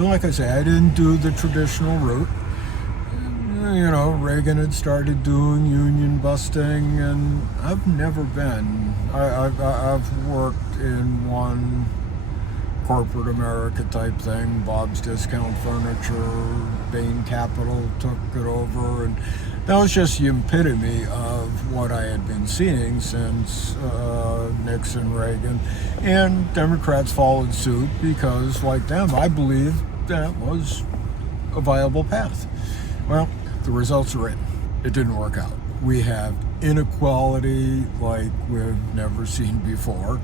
So like I say, I didn't do the traditional route. You know, Reagan had started doing union busting, and I've never been. I've worked in one corporate America type thing, Bob's Discount Furniture, Bain Capital took it over, and that was just the epitome of what I had been seeing since Nixon, Reagan, and Democrats followed suit because, like them, I believe that was a viable path. Well, the results are in. It didn't work out. We have inequality like we've never seen before.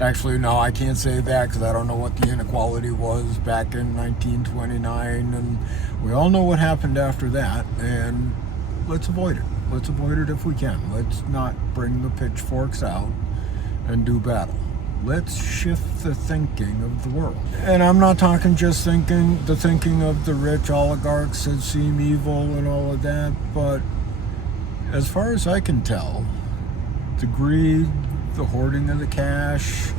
Actually, no, I can't say that because I don't know what the inequality was back in 1929, and we all know what happened after that, and let's avoid it. Let's avoid it if we can. Let's not bring the pitchforks out and do battle. Let's shift the thinking of the world. And I'm not talking just the thinking of the rich oligarchs that seem evil and all of that, but as far as I can tell, the greed, the hoarding of the cash,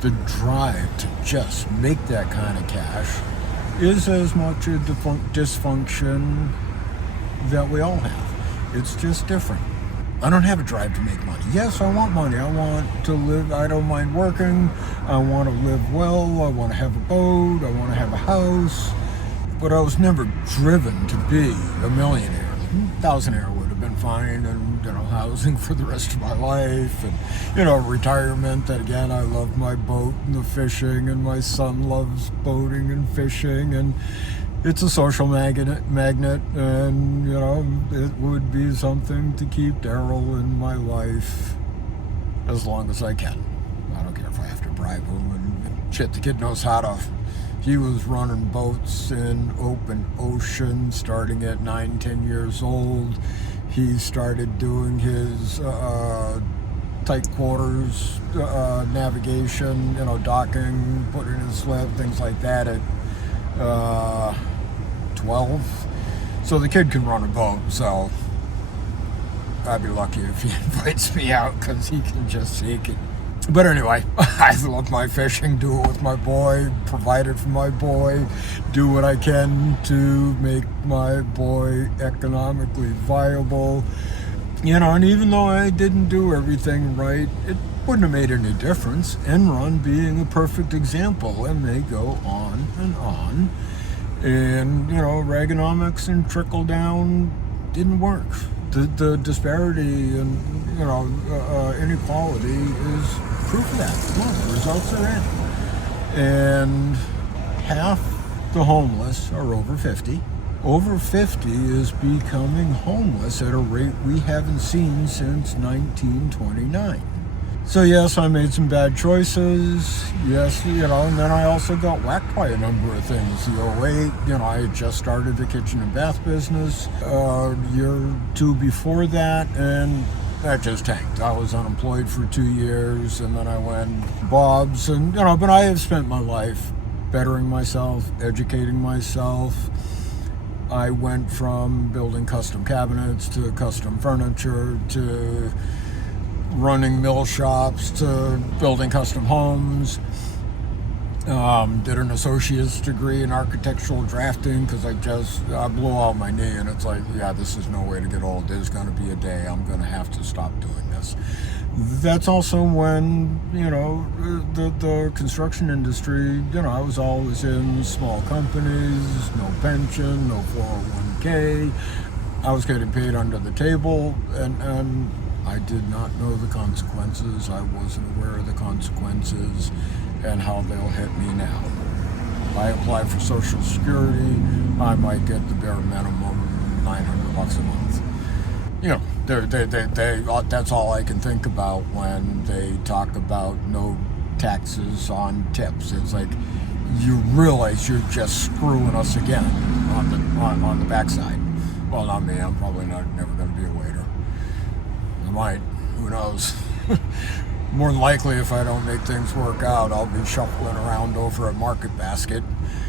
the drive to just make that kind of cash is as much a dysfunction that we all have. It's just different. I don't have a drive to make money. Yes, I want money. I want to live. I don't mind working. I want to live well. I want to have a boat. I want to have a house. But I was never driven to be a millionaire. Thousandaire would have been fine, and housing for the rest of my life, and retirement. That again, I love my boat and the fishing, and my son loves boating and fishing, and it's a social magnet, and it would be something to keep Daryl in my life as long as I can. I don't care if I have to bribe him and shit. The kid knows how to. He was running boats in open ocean starting at 9-10 years old. He started doing his tight quarters navigation, docking, putting in his slip, things like that at 12. So the kid can run a boat, so I'd be lucky if he invites me out because he can. But anyway, I love my fishing, do it with my boy, provide it for my boy, do what I can to make my boy economically viable. And even though I didn't do everything right, it wouldn't have made any difference. Enron being a perfect example, and they go on and on. And, Reaganomics and trickle down didn't work. The disparity and, inequality is proof of that. Look, the results are in. And half the homeless are over 50. Over 50 is becoming homeless at a rate we haven't seen since 1929. So yes, I made some bad choices. Yes, and then I also got whacked by a number of things. The '08, I had just started the kitchen and bath business. Year or two before that, and that just tanked. I was unemployed for 2 years, and then I went Bob's, and but I have spent my life bettering myself, educating myself. I went from building custom cabinets to custom furniture to running mill shops to building custom homes. Did an associate's degree in architectural drafting because I blew out my knee, and it's like, yeah, this is no way to get old. There's going to be a day I'm going to have to stop doing this. That's also when, the construction industry, I was always in small companies, no pension, no 401k. I was getting paid under the table, and I did not know the consequences. I wasn't aware of the consequences and how they'll hit me now. If I apply for Social Security, I might get the bare minimum $900 a month. That's all I can think about when they talk about no taxes on tips. It's like, you realize you're just screwing us again on the backside. Well, not me. I'm probably never going to be a waiter. I might. Who knows? More than likely, if I don't make things work out, I'll be shuffling around over at Market Basket.